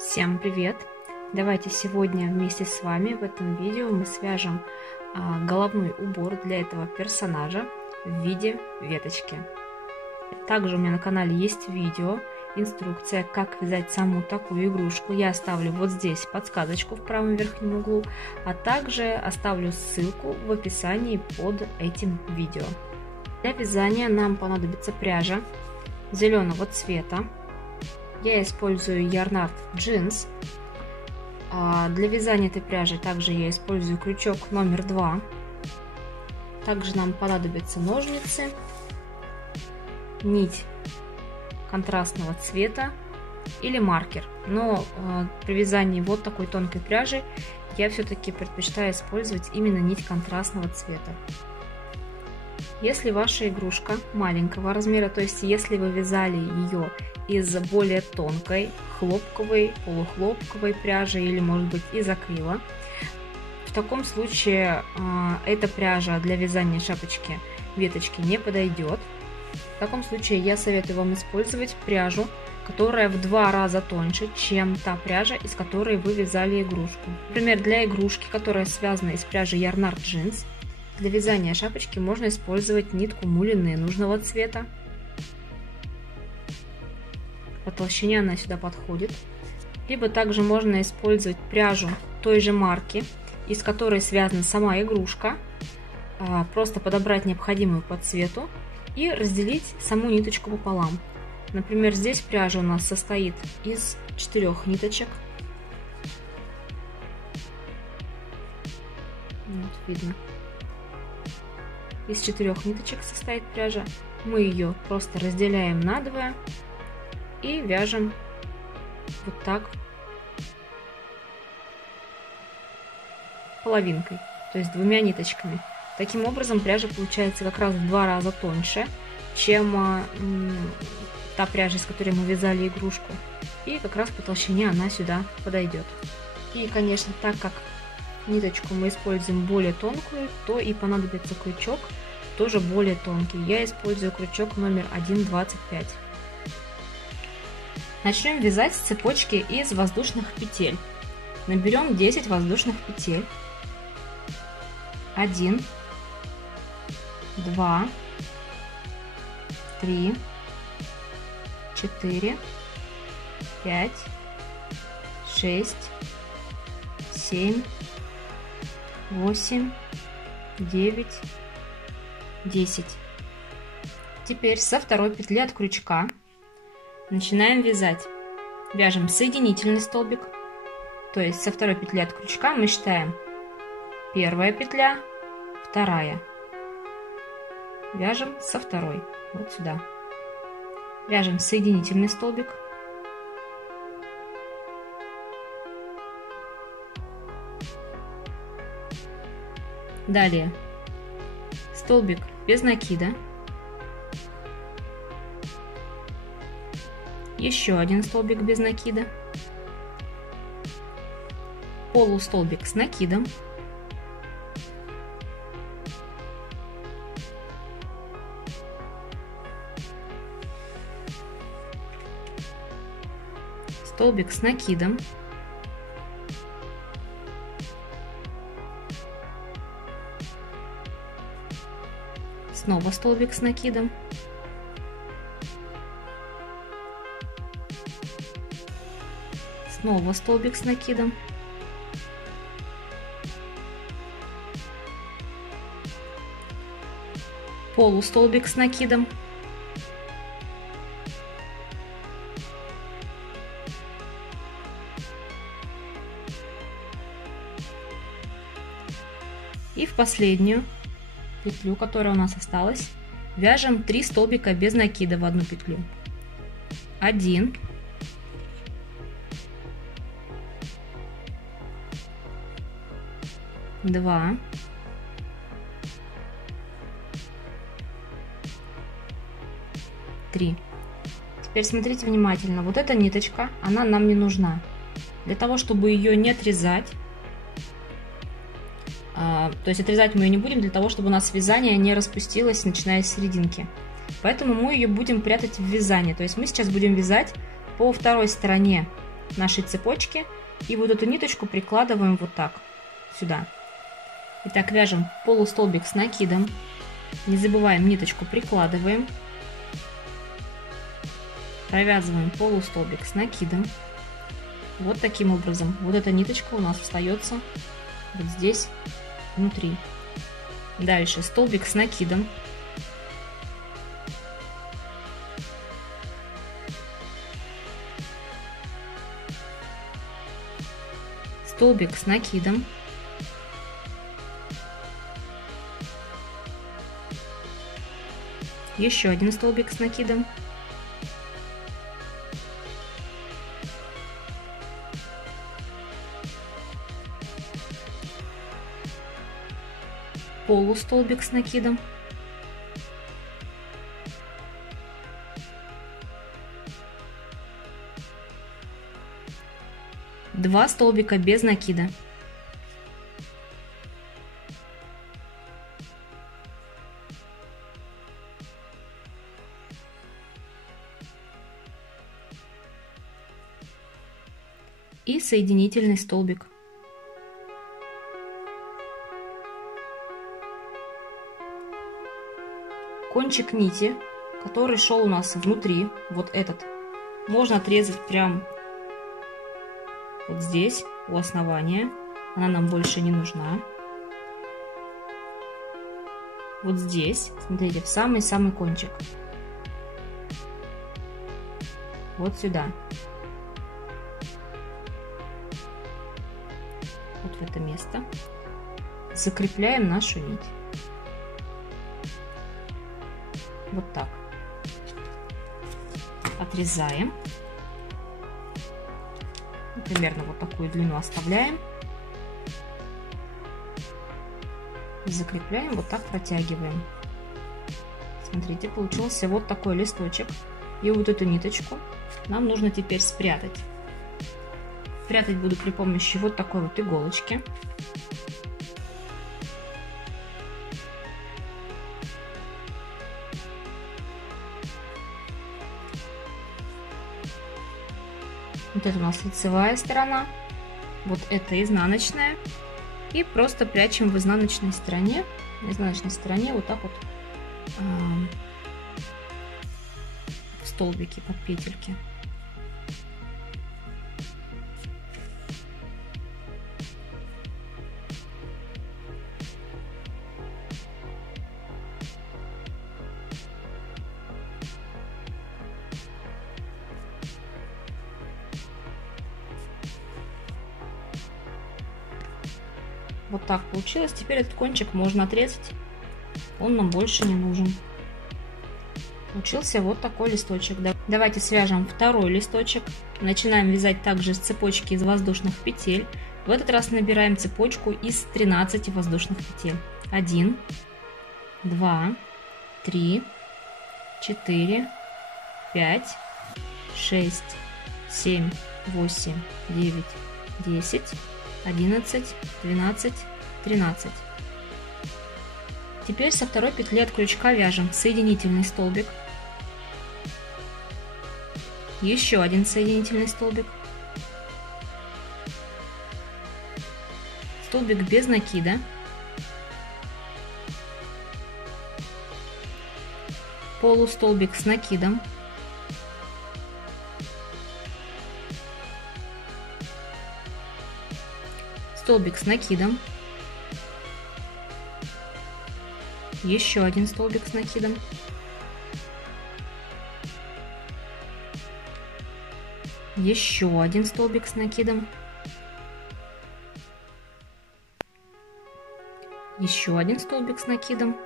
Всем привет! Давайте сегодня вместе с вами в этом видео мы свяжем головной убор для этого персонажа в виде веточки. Также у меня на канале есть видео, инструкция, как вязать саму такую игрушку. Я оставлю вот здесь подсказочку в правом верхнем углу, а также оставлю ссылку в описании под этим видео. Для вязания нам понадобится пряжа зеленого цвета. Я использую Yarnart Jeans. Для вязания этой пряжи также я использую крючок номер 2. Также нам понадобятся ножницы, нить контрастного цвета или маркер. Но при вязании вот такой тонкой пряжи я все-таки предпочитаю использовать именно нить контрастного цвета. Если ваша игрушка маленького размера, то есть если вы вязали ее из более тонкой хлопковой, полухлопковой пряжи или может быть из акрила, в таком случае эта пряжа для вязания шапочки веточки не подойдет. В таком случае я советую вам использовать пряжу, которая в 2 раза тоньше, чем та пряжа, из которой вы вязали игрушку. Например, для игрушки, которая связана из пряжи Yarnart Jeans, для вязания шапочки можно использовать нитку мулине нужного цвета. По толщине она сюда подходит. Либо также можно использовать пряжу той же марки, из которой связана сама игрушка. Просто подобрать необходимую по цвету и разделить саму ниточку пополам. Например, здесь пряжа у нас состоит из 4 ниточек. Вот видно. Из 4 ниточек состоит пряжа. Мы ее просто разделяем надвое и вяжем вот так половинкой, то есть 2 ниточками. Таким образом пряжа получается как раз в 2 раза тоньше, чем та пряжа, из которой мы вязали игрушку. И как раз по толщине она сюда подойдет. И, конечно, так как ниточку мы используем более тонкую, то и понадобится крючок тоже более тонкий. Я использую крючок номер 1,25. Начнем вязать с цепочки из воздушных петель. Наберем 10 воздушных петель. 1, 2, 3, 4, 5, 6, 7, 8, 9, 10. Теперь со второй петли от крючка начинаем вязать. Вяжем соединительный столбик, то есть со второй петли от крючка мы считаем первая петля, вторая. Вяжем со второй, вот сюда. Вяжем соединительный столбик. Далее столбик без накида. Еще один столбик без накида. Полустолбик с накидом. Столбик с накидом. Снова столбик с накидом. Снова столбик с накидом. Полустолбик с накидом. И в последнюю петлю, которая у нас осталась, вяжем 3 столбика без накида в одну петлю. 1, 2, 3. Теперь смотрите внимательно. Вот эта ниточка, она нам не нужна. Для того, чтобы ее не отрезать, то есть отрезать мы ее не будем, для того, чтобы у нас вязание не распустилось, начиная с серединки. Поэтому мы ее будем прятать в вязание. То есть мы сейчас будем вязать по второй стороне нашей цепочки. И вот эту ниточку прикладываем вот так сюда. Итак, вяжем полустолбик с накидом. Не забываем, ниточку прикладываем. Провязываем полустолбик с накидом. Вот таким образом. Вот эта ниточка у нас остается вот здесь внутри. Дальше столбик с накидом. Столбик с накидом. Еще один столбик с накидом. Полустолбик с накидом. Два столбика без накида. И соединительный столбик. Кончик нити, который шел у нас внутри, вот этот, можно отрезать прям вот здесь, у основания. Она нам больше не нужна. Вот здесь, смотрите, в самый-самый кончик. Вот сюда. Вот в это место. Закрепляем нашу нить. Вот так. Отрезаем. Примерно вот такую длину оставляем. Закрепляем, вот так протягиваем. Смотрите, получился вот такой листочек. И вот эту ниточку нам нужно теперь спрятать. Спрятать буду при помощи вот такой вот иголочки. Вот это у нас лицевая сторона, вот это изнаночная. И просто прячем в изнаночной стороне, вот так вот в столбике под петельки. Вот так получилось. Теперь этот кончик можно отрезать. Он нам больше не нужен. Получился вот такой листочек. Давайте свяжем второй листочек. Начинаем вязать также с цепочки из воздушных петель. В этот раз набираем цепочку из 13 воздушных петель. 1, 2, 3, 4, 5, 6, 7, 8, 9, 10, 11, 12, 13. Теперь со второй петли от крючка вяжем соединительный столбик, еще один соединительный столбик, столбик без накида, полустолбик с накидом, столбик с накидом, еще один столбик с накидом, еще один столбик с накидом, еще один столбик с накидом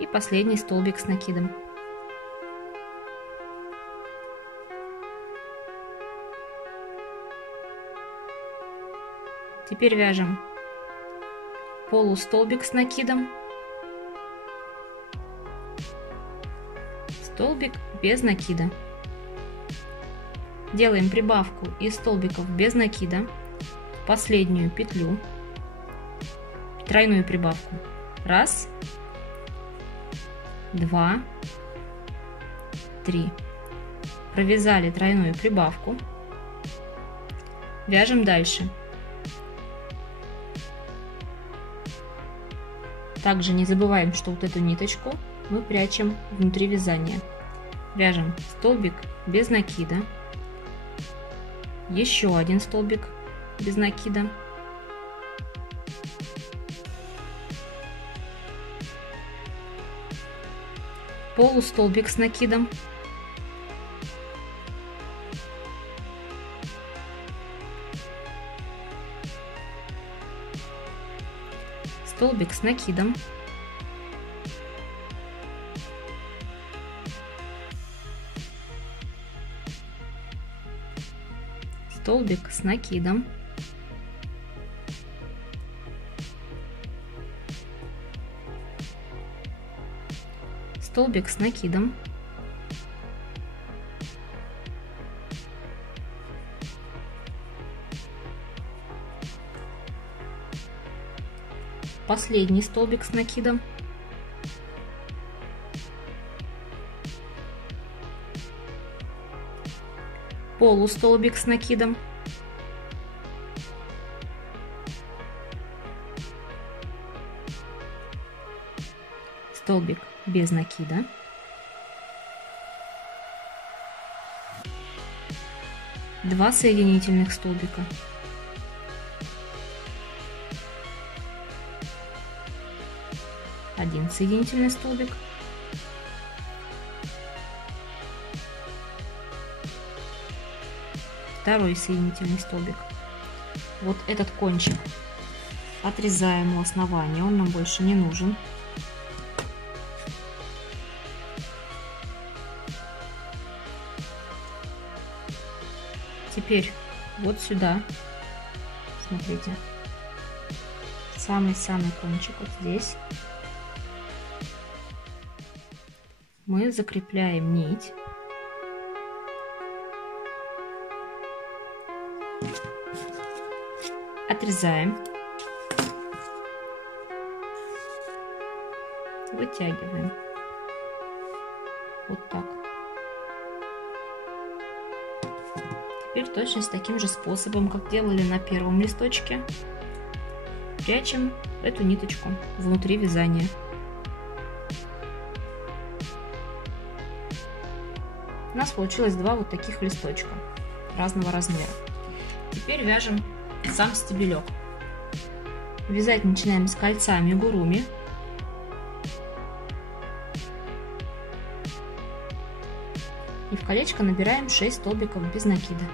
и последний столбик с накидом. Теперь вяжем полустолбик с накидом, столбик без накида. Делаем прибавку из столбиков без накида в последнюю петлю, тройную прибавку. 1, 2, 3. Провязали тройную прибавку. Вяжем дальше. Также не забываем, что вот эту ниточку мы прячем внутри вязания. Вяжем столбик без накида, еще один столбик без накида, полустолбик с накидом, столбик с накидом, столбик с накидом, столбик с накидом, последний столбик с накидом, полустолбик с накидом, столбик без накида, два соединительных столбика, один соединительный столбик, второй соединительный столбик. Вот этот кончик отрезаем у основания, он нам больше не нужен. Теперь вот сюда, смотрите, самый-самый кончик, вот здесь мы закрепляем нить. Отрезаем, вытягиваем вот так. Теперь точно с таким же способом, как делали на первом листочке, прячем эту ниточку внутри вязания. У нас получилось два вот таких листочка разного размера. Теперь вяжем сам стебелек. Вязать начинаем с кольца амигуруми. И в колечко набираем 6 столбиков без накида.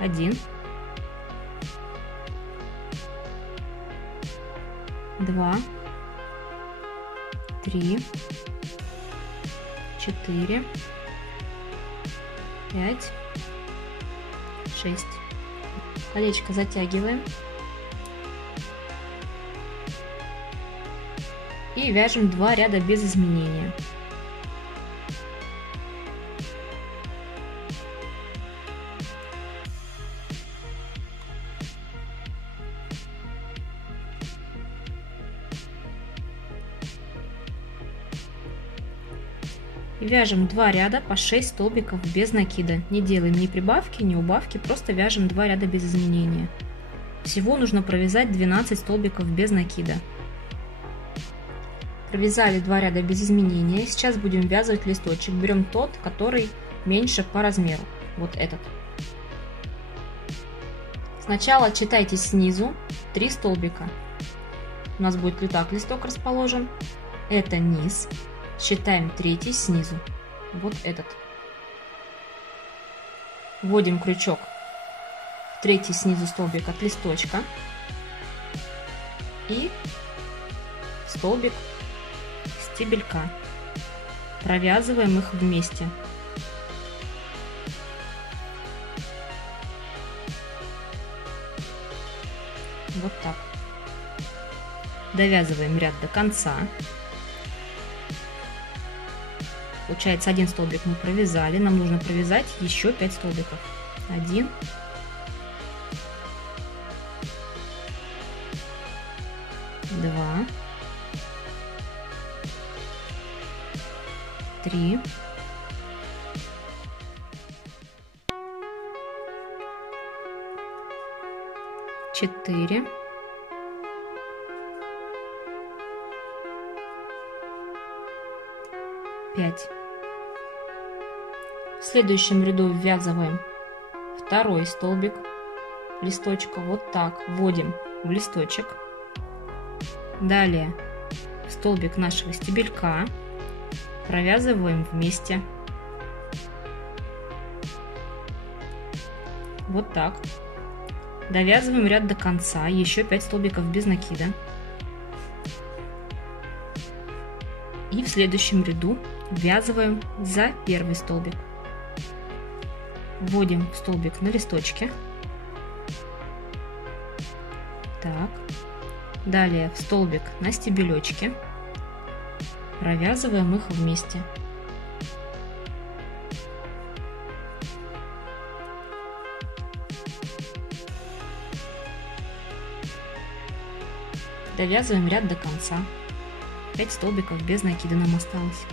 1, 2, 3, 4, 5, 6. Колечко затягиваем и вяжем 2 ряда без изменения. И вяжем 2 ряда по 6 столбиков без накида. Не делаем ни прибавки, ни убавки, просто вяжем 2 ряда без изменения. Всего нужно провязать 12 столбиков без накида. Провязали 2 ряда без изменения. Сейчас будем вязывать листочек. Берем тот, который меньше по размеру. Вот этот. Сначала отсчитайте снизу 3 столбика. У нас будет вот так листок расположен. Это низ. Считаем третий снизу, вот этот. Вводим крючок в третий снизу столбик от листочка и столбик стебелька. Провязываем их вместе. Вот так. Довязываем ряд до конца. Получается, один столбик мы провязали, нам нужно провязать еще 5 столбиков. 1, 2, 3, 4, 5. В следующем ряду ввязываем второй столбик листочка, вот так, вводим в листочек. Далее в столбик нашего стебелька провязываем вместе. Вот так. Довязываем ряд до конца, еще 5 столбиков без накида. И в следующем ряду ввязываем за первый столбик. Вводим в столбик на листочке. Так. Далее в столбик на стебелечке. Провязываем их вместе. Довязываем ряд до конца. 5 столбиков без накида нам осталось.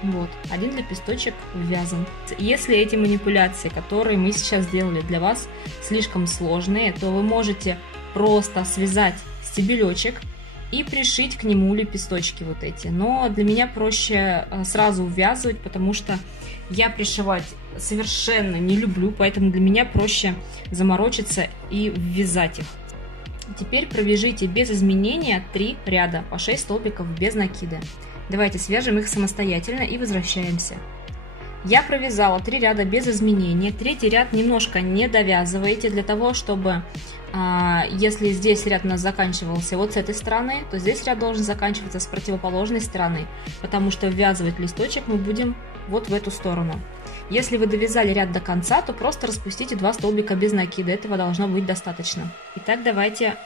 Вот, один лепесточек ввязан. Если эти манипуляции, которые мы сейчас сделали, для вас слишком сложные, то вы можете просто связать стебелечек и пришить к нему лепесточки вот эти. Но для меня проще сразу ввязывать, потому что я пришивать совершенно не люблю, поэтому для меня проще заморочиться и ввязать их. Теперь провяжите без изменения 3 ряда по 6 столбиков без накида. Давайте свяжем их самостоятельно и возвращаемся. Я провязала 3 ряда без изменения. Третий ряд немножко не довязываете, для того, чтобы, если здесь ряд у нас заканчивался вот с этой стороны, то здесь ряд должен заканчиваться с противоположной стороны, потому что ввязывать листочек мы будем вот в эту сторону. Если вы довязали ряд до конца, то просто распустите 2 столбика без накида, этого должно быть достаточно. Итак, давайте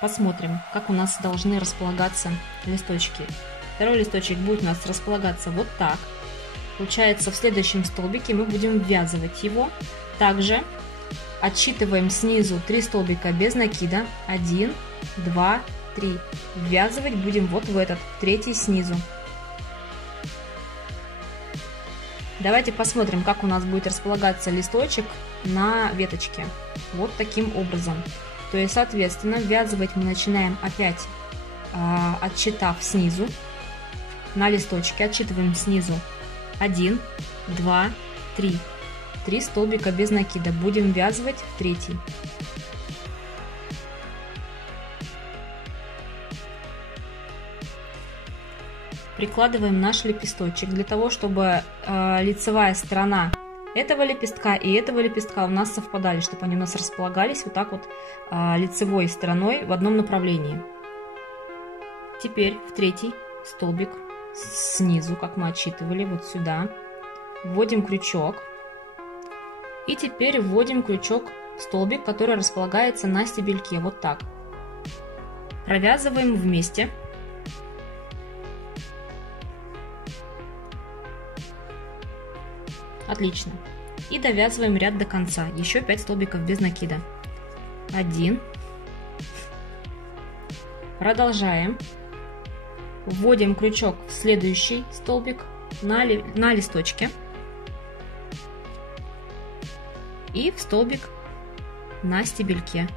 посмотрим, как у нас должны располагаться листочки. Второй листочек будет у нас располагаться вот так. Получается, в следующем столбике мы будем ввязывать его. Также отсчитываем снизу 3 столбика без накида. 1, 2, 3. Ввязывать будем вот в этот, третий снизу. Давайте посмотрим, как у нас будет располагаться листочек на веточке. Вот таким образом. То есть, соответственно, ввязывать мы начинаем опять, отсчитав снизу. На листочке отсчитываем снизу 1, 2, 3. 3 столбика без накида. Будем ввязывать в третий. Прикладываем наш лепесточек для того, чтобы лицевая сторона этого лепестка и этого лепестка у нас совпадали, чтобы они у нас располагались вот так вот лицевой стороной в одном направлении. Теперь в третий столбик снизу, как мы отсчитывали, вот сюда, вводим крючок. И теперь вводим крючок в столбик, который располагается на стебельке, вот так. Провязываем вместе. Отлично. И довязываем ряд до конца. Еще 5 столбиков без накида. 1. Продолжаем. Вводим крючок в следующий столбик на листочке. И в столбик на стебельке.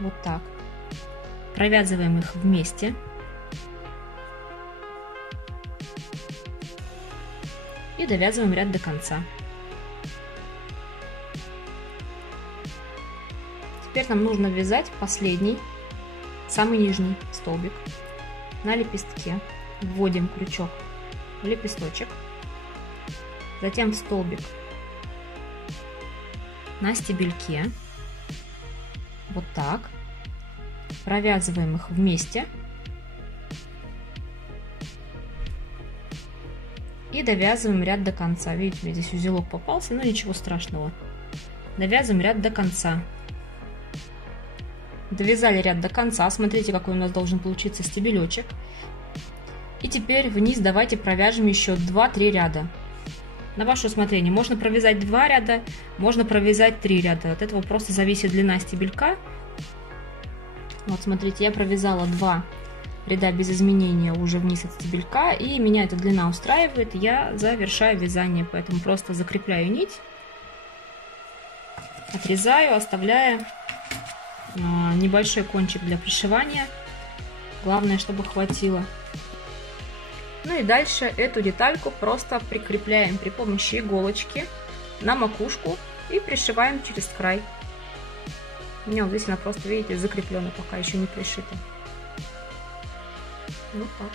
Вот так. Провязываем их вместе. И довязываем ряд до конца. Теперь нам нужно ввязать последний, самый нижний столбик на лепестке. Вводим крючок в лепесточек, затем в столбик на стебельке, вот так. Провязываем их вместе и довязываем ряд до конца. Видите, у меня здесь узелок попался, но ничего страшного. Довязываем ряд до конца. Довязали ряд до конца. Смотрите, какой у нас должен получиться стебелечек. И теперь вниз давайте провяжем еще 2-3 ряда. На ваше усмотрение. Можно провязать 2 ряда, можно провязать 3 ряда. От этого просто зависит длина стебелька. Вот смотрите, я провязала 2 ряда без изменения уже вниз от стебелька, и меня эта длина устраивает. Я завершаю вязание, поэтому просто закрепляю нить, отрезаю, оставляя небольшой кончик для пришивания. Главное, чтобы хватило. Ну и дальше эту детальку просто прикрепляем при помощи иголочки на макушку и пришиваем через край. У меня вот здесь она просто, видите, закреплена, пока еще не пришита. Вот так.